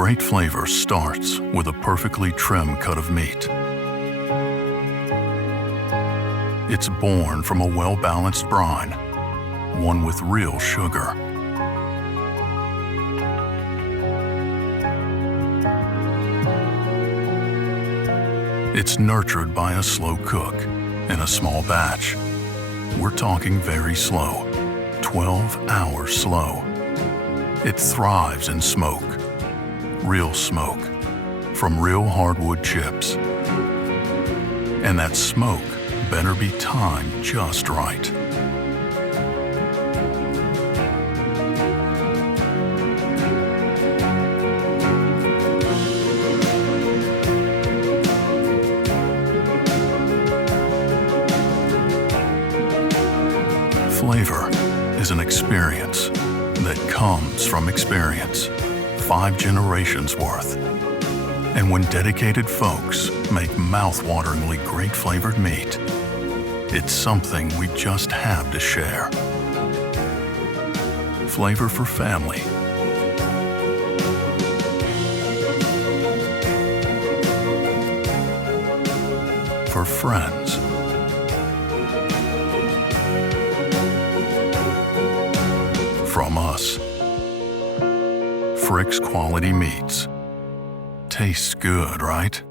Great flavor starts with a perfectly trimmed cut of meat. It's born from a well-balanced brine, one with real sugar. It's nurtured by a slow cook in a small batch. We're talking very slow, 12 hours slow. It thrives in smoke, real smoke, from real hardwood chips. And that smoke better be timed just right. Flavor is an experience that comes from experience, 5 generations worth. And when dedicated folks make mouth-wateringly great flavored meat, it's something we just have to share. Flavor for family. For friends. From us. Frick's Quality Meats. Tastes good, right?